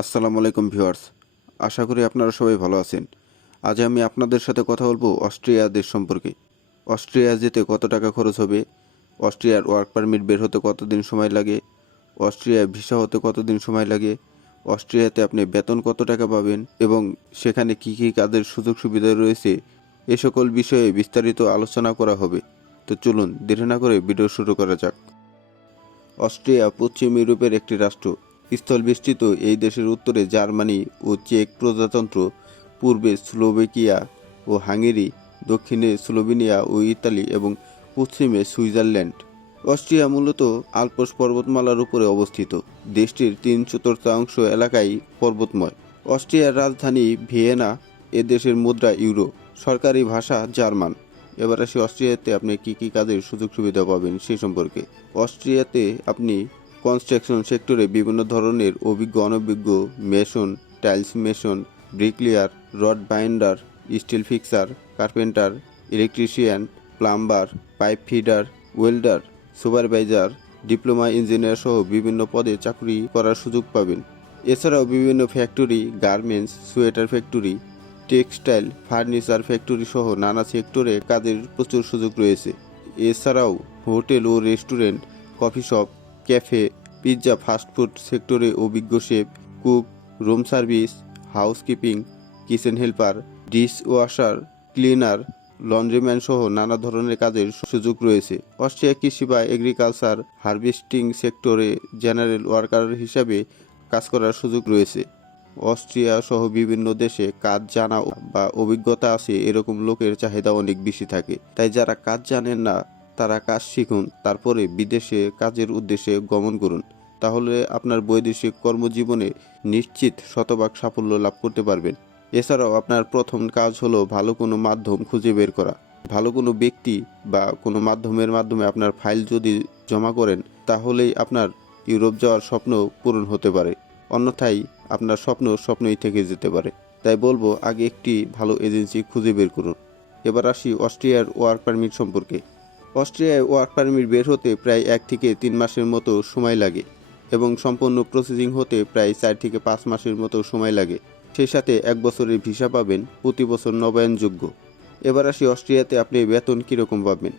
আসসালামু আলাইকুম ভিউয়ার্স। আশা করি আপনারা সবাই ভালো আছেন। আজ আমি আপনাদের সাথে কথা বলব অস্ট্রিয়া দেশ সম্পর্কে। অস্ট্রিয়া যেতে কত টাকা খরচ হবে? অস্ট্রিয়ার ওয়ার্ক পারমিট বের হতে কতদিন সময় লাগে? অস্ট্রিয়ায় ভিসা হতে কতদিন সময় লাগে? অস্ট্রিয়াতে আপনি বেতন কত টাকা পাবেন? এবং সেখানে কী কী কাজের সুযোগ সুবিধা রয়েছে? এ সকল বিষয়ে বিস্তারিত আলোচনা করা হবে। তো চলুন দেরি না করে ভিডিও শুরু করা যাক। অস্ট্রিয়া পশ্চিম ইউরোপের একটি রাষ্ট্র। স্থলবেষ্টিত এই দেশের উত্তরে জার্মানি ও চেক প্রজাতন্ত্র, পূর্বে স্লোভেকিয়া ও হাঙ্গেরি, দক্ষিণে স্লোভেনিয়া ও ইতালি এবং পশ্চিমে সুইজারল্যান্ড। অস্ট্রিয়া মূলত আলপস পর্বতমালার উপরে অবস্থিত। দেশটির তিন চতুর্থাংশ এলাকাই পর্বতময়। অস্ট্রিয়ার রাজধানী ভিয়েনা, এ দেশের মুদ্রা ইউরো। সরকারি ভাষা জার্মান। এবার আসি অস্ট্রিয়াতে আপনি কি কি কাজের সুযোগ সুবিধা পাবেন সে সম্পর্কে। অস্ট্রিয়াতে আপনি কনস্ট্রাকশন সেক্টরে বিভিন্ন ধরনের অভিজ্ঞ, অনভিজ্ঞ mason tiles mason bricklayer rod binder steel fixer carpenter electrician plumber pipe fitter welder supervisor diploma engineer সহ বিভিন্ন পদে চাকরি করার সুযোগ পাবেন। এছাড়াও বিভিন্ন factory garments sweater factory textile furniture factory সহ নানা সেক্টরে কাজের প্রচুর সুযোগ রয়েছে। এছাড়াও হোটেল ও restaurant coffee shop cafe, pizza fast food সেক্টরে অভিজ্ঞ chef, cook, room service, housekeeping, kitchen helper dish washer cleaner, laundryman সহ নানা ধরনের কাজের সুযোগ রয়েছে। অস্ট্রিয়া কৃষি বা এগ্রিকালচার হার্ভেস্টিং সেক্টরে জেনারেল ওয়ার্কার হিসাবে কাজ করার সুযোগ রয়েছে। অস্ট্রিয়া সহ বিভিন্ন দেশে কাজ জানা বা অভিজ্ঞতা আছে, এরকম লোকের চাহিদা অনেক বেশি থাকে। তাই যারা কাজ জানেন না তারা কাজ শিখুন, তারপরে বিদেশে কাজের উদ্দেশ্যে গমন করুন। তাহলে আপনার বৈদেশিক কর্মজীবনে নিশ্চিত শতভাগ সাফল্য লাভ করতে পারবেন। এছাড়াও আপনার প্রথম কাজ হলো ভালো কোনো মাধ্যম খুঁজে বের করা। ভালো কোনো ব্যক্তি বা কোনো মাধ্যমের মাধ্যমে আপনার ফাইল যদি জমা করেন, তাহলেই আপনার ইউরোপ যাওয়ার স্বপ্ন পূরণ হতে পারে। অন্যথায় আপনার স্বপ্ন স্বপ্নই থেকে যেতে পারে। তাই বলব, আগে একটি ভালো এজেন্সি খুঁজে বের করুন। এবার আসি অস্ট্রিয়ার ওয়ার্ক পারমিট সম্পর্কে। অস্ট্রিয়ায় ওয়ার্ক পারমিট বের হতে প্রায় এক থেকে তিন মাসের মতো সময় লাগে এবং সম্পূর্ণ প্রসেসিং হতে প্রায় চার থেকে পাঁচ মাসের মতো সময় লাগে। সেই সাথে এক বছরের ভিসা পাবেন প্রতি বছর নবায়নযোগ্য। এবার আসি অস্ট্রিয়াতে আপনি বেতন কীরকম পাবেন?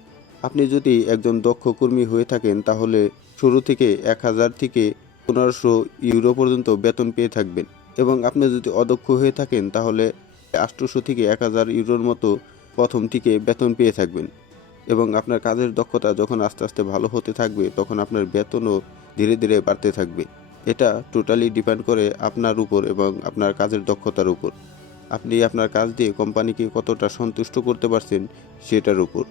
আপনি যদি একজন দক্ষ কর্মী হয়ে থাকেন, তাহলে শুরু থেকে এক হাজার থেকে পনেরোশো ইউরো পর্যন্ত বেতন পেয়ে থাকবেন। এবং আপনি যদি অদক্ষ হয়ে থাকেন, তাহলে আটশোশো থেকে এক হাজার ইউরোর মতো প্রথম থেকে বেতন পেয়ে থাকবেন। এবং আপনার কাজের দক্ষতা যখন আস্তে আস্তে ভালো হতে থাকবে, তখন আপনার বেতনও ধীরে ধীরে বাড়তে থাকবে। এটা টোটালি ডিপেন্ড করে আপনার উপর এবং আপনার কাজের দক্ষতার উপর। আপনি আপনার কাজ দিয়ে কোম্পানিকে কতটা সন্তুষ্ট করতে পারছেন সেটার উপর।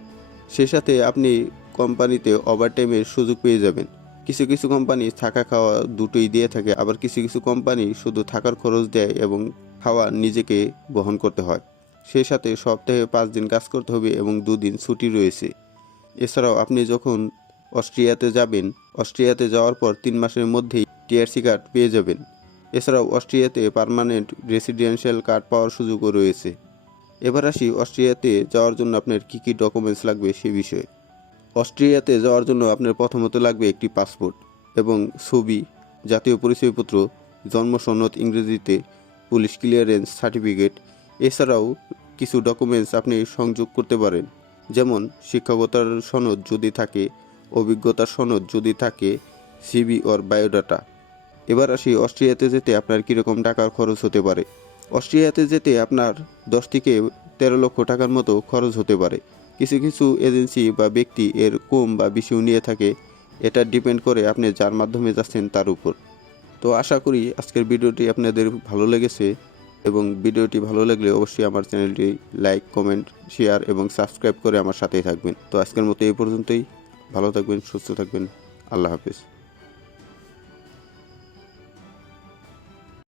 সে সাথে আপনি কোম্পানিতে ওভারটাইমের সুযোগ পেয়ে যাবেন। কিছু কিছু কোম্পানি থাকা খাওয়া দুটোই দিয়ে থাকে, আবার কিছু কিছু কোম্পানি শুধু থাকার খরচ দেয় এবং খাওয়া নিজেকে বহন করতে হয়। সেই সাথে সপ্তাহে পাঁচ দিন কাজ করতে হবে এবং দুদিন ছুটি রয়েছে। এছাড়াও আপনি যখন অস্ট্রিয়াতে যাবেন, অস্ট্রিয়াতে যাওয়ার পর তিন মাসের মধ্যেই টিআরসি কার্ড পেয়ে যাবেন। এছাড়াও অস্ট্রিয়াতে পার্মানেন্ট রেসিডেন্সিয়াল কার্ড পাওয়ার সুযোগও রয়েছে। এবার আসি অস্ট্রিয়াতে যাওয়ার জন্য আপনার কী কী ডকুমেন্টস লাগবে সে বিষয়ে। অস্ট্রিয়াতে যাওয়ার জন্য আপনার প্রথমত লাগবে একটি পাসপোর্ট এবং ছবি, জাতীয় পরিচয়পত্র, জন্ম সনদ, ইংরেজিতে পুলিশ ক্লিয়ারেন্স সার্টিফিকেট এছাড়াও কিছু ডকুমেন্টস আপনি সংযোগ করতে পারেন। যেমন শিক্ষকতার সনদ যদি থাকে, অভিজ্ঞতার সনদ যদি থাকে সিবি ওর বায়োডাটা এবার আসি অস্ট্রিয়াতে যেতে আপনার কীরকম টাকার খরচ হতে পারে। অস্ট্রিয়াতে যেতে আপনার দশ থেকে তেরো লক্ষ টাকার মতো খরচ হতে পারে। কিছু কিছু এজেন্সি বা ব্যক্তি এর কম বা বেশিও নিয়ে থাকে, এটা ডিপেন্ড করে আপনি যার মাধ্যমে যাচ্ছেন তার উপর। তো আশা করি আজকের ভিডিওটি আপনাদের ভালো লেগেছে। এবং ভিডিওটি ভালো লাগলে অবশ্যই আমার চ্যানেলটি লাইক, কমেন্ট, শেয়ার এবং সাবস্ক্রাইব করে আমার সাথেই থাকবেন। তো আজকের মতো এই পর্যন্তই। ভালো থাকবেন, সুস্থ থাকবেন। আল্লাহ হাফিজ।